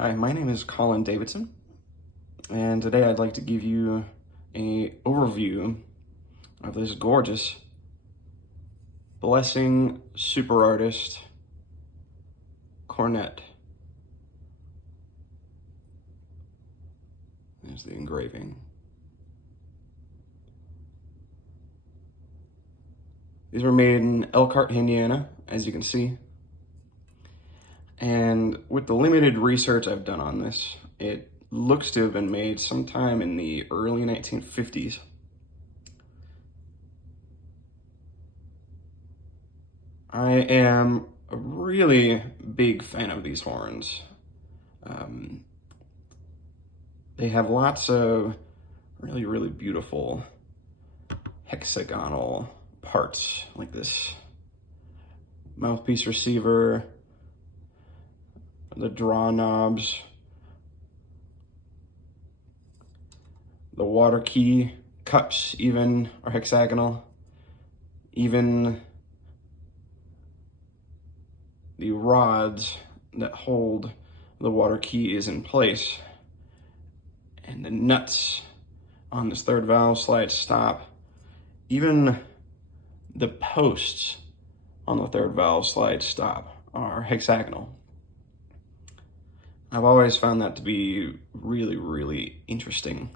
Hi, my name is Colin Davidson, and today I'd like to give you an overview of this gorgeous Blessing Super Artist Cornet. There's the engraving. These were made in Elkhart, Indiana, as you can see. And with the limited research I've done on this, it looks to have been made sometime in the early 1950s. I am a really big fan of these horns. They have lots of really beautiful hexagonal parts, like this mouthpiece receiver, the draw knobs, the water key cups even are hexagonal, even the rods that hold the water key is in place, and the nuts on this third valve slide stop, even the posts on the third valve slide stop are hexagonal. I've always found that to be really interesting.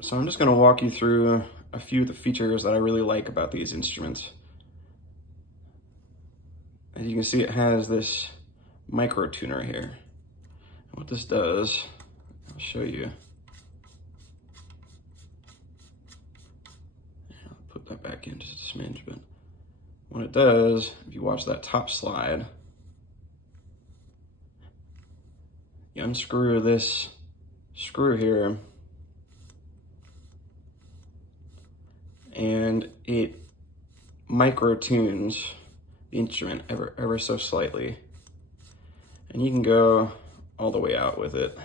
So I'm just going to walk you through a few of the features that I really like about these instruments. As you can see, it has this micro tuner here. What this does, I'll show you. I'll put that back in just a smidge, but what it does, if you watch that top slide, you unscrew this screw here, and it micro tunes the instrument ever so slightly, and you can go all the way out with it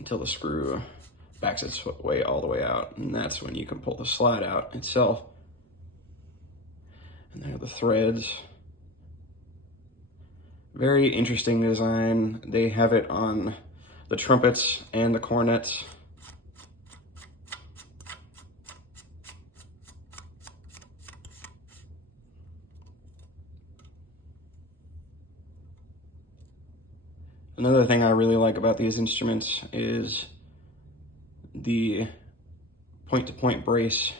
until the screw backs its way all the way out, and that's when you can pull the slide out itself. And there are the threads. Very interesting design. They have it on the trumpets and the cornets. Another thing I really like about these instruments is the point-to-point brace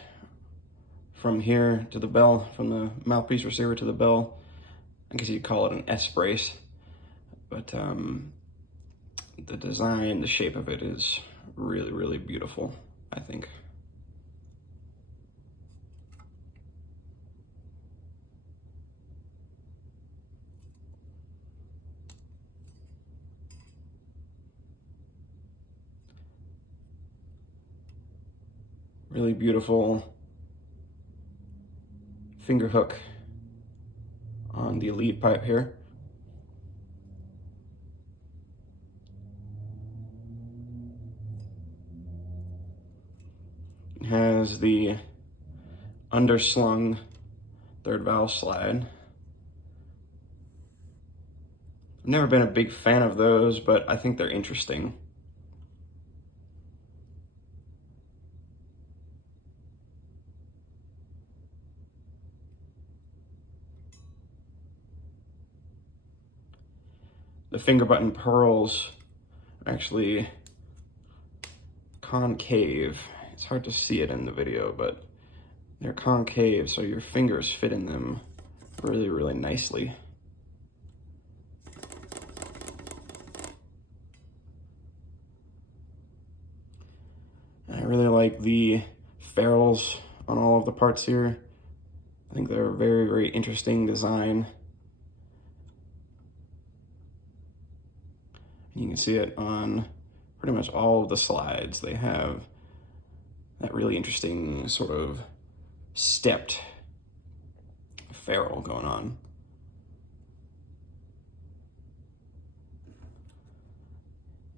from here to the bell, from the mouthpiece receiver to the bell. I guess you'd call it an S brace, but the design, the shape of it is really beautiful, I think. Really beautiful finger hook on the lead pipe here. It has the underslung third valve slide. I've never been a big fan of those, but I think they're interesting. The finger button pearls are actually concave. It's hard to see it in the video, but they're concave, so your fingers fit in them really nicely. And I really like the ferrules on all of the parts here. I think they're a very interesting design. You can see it on pretty much all of the slides. They have that really interesting sort of stepped ferrule going on.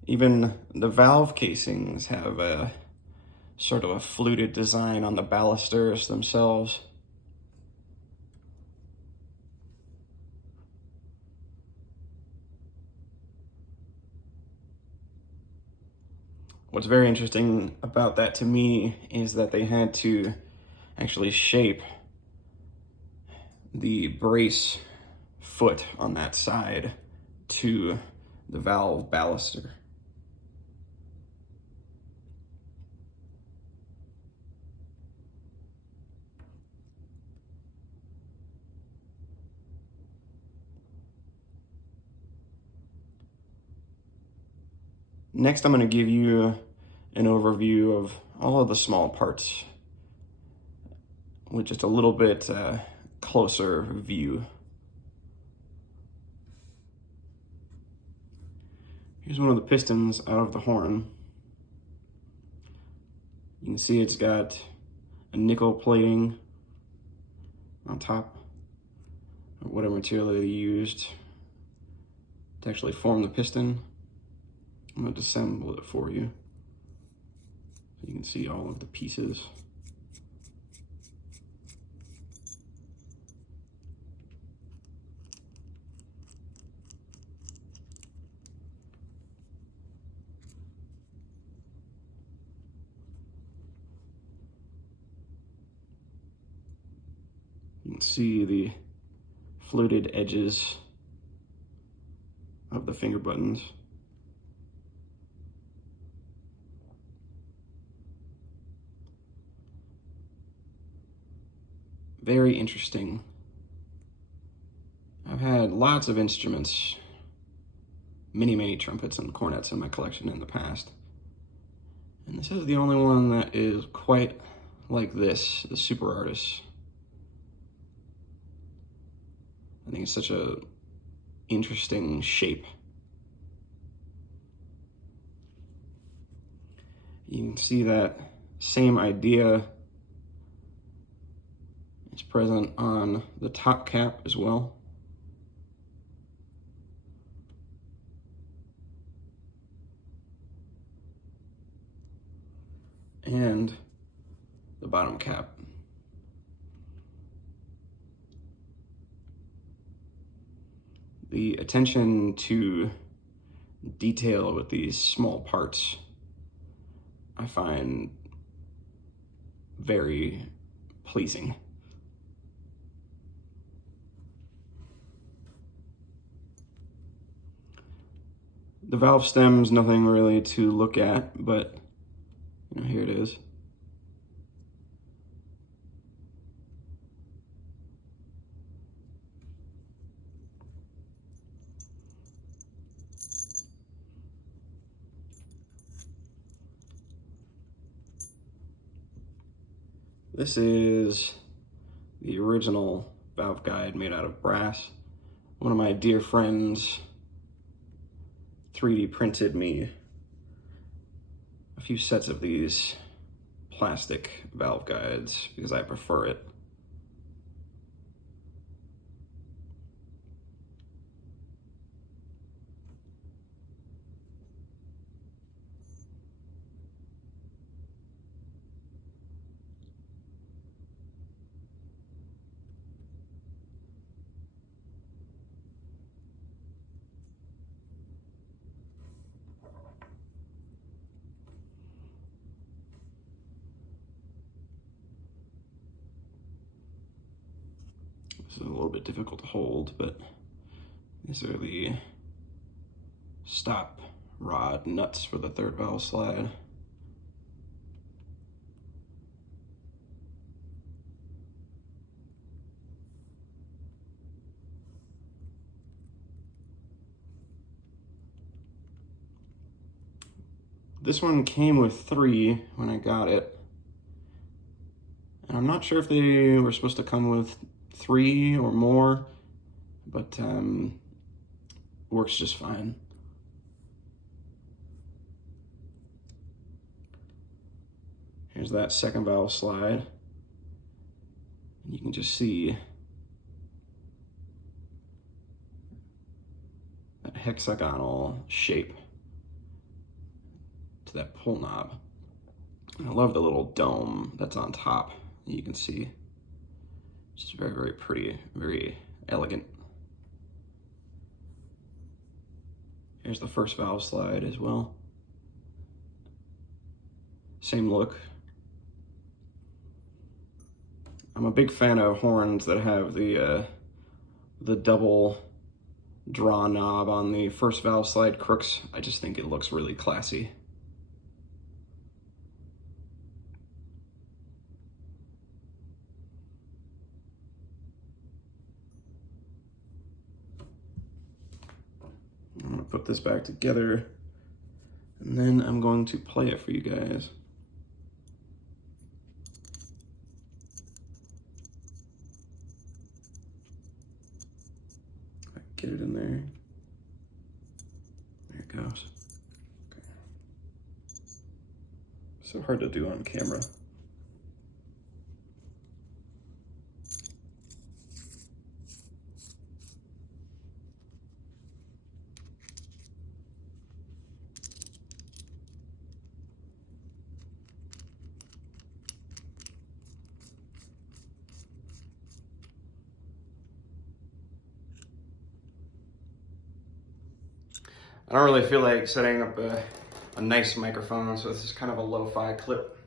Even the valve casings have a sort of a fluted design on the balusters themselves. What's very interesting about that to me is that they had to actually shape the brace foot on that side to the valve baluster. Next, I'm going to give you an overview of all of the small parts with just a little bit closer view. Here's one of the pistons out of the horn. You can see it's got a nickel plating on top of whatever material they used to actually form the piston. I'm going to disassemble it for you so you can see all of the pieces. You can see the fluted edges of the finger buttons. Very interesting. I've had lots of instruments, many trumpets and cornets in my collection in the past. And this is the only one that is quite like this, the Super Artist. I think it's such a interesting shape. You can see that same idea is present on the top cap as well. And the bottom cap. The attention to detail with these small parts I find very pleasing. The valve stem's nothing really to look at, but you know, here it is. This is the original valve guide made out of brass. One of my dear friends 3D printed me a few sets of these plastic valve guides because I prefer it. This is a little bit difficult to hold, but these are the stop rod nuts for the third valve slide. This one came with 3 when I got it. And I'm not sure if they were supposed to come with 3 or more, but works just fine. Here's that second valve slide. You can just see that hexagonal shape to that pull knob. I love the little dome that's on top. You can see, it's just very, very pretty, very elegant. Here's the first valve slide as well. Same look. I'm a big fan of horns that have the double draw knob on the first valve slide crooks. I just think it looks really classy. I'm gonna put this back together and then I'm going to play it for you guys. Get it in there. There it goes. Okay. So hard to do on camera. I don't really feel like setting up a nice microphone, so this is kind of a lo-fi clip.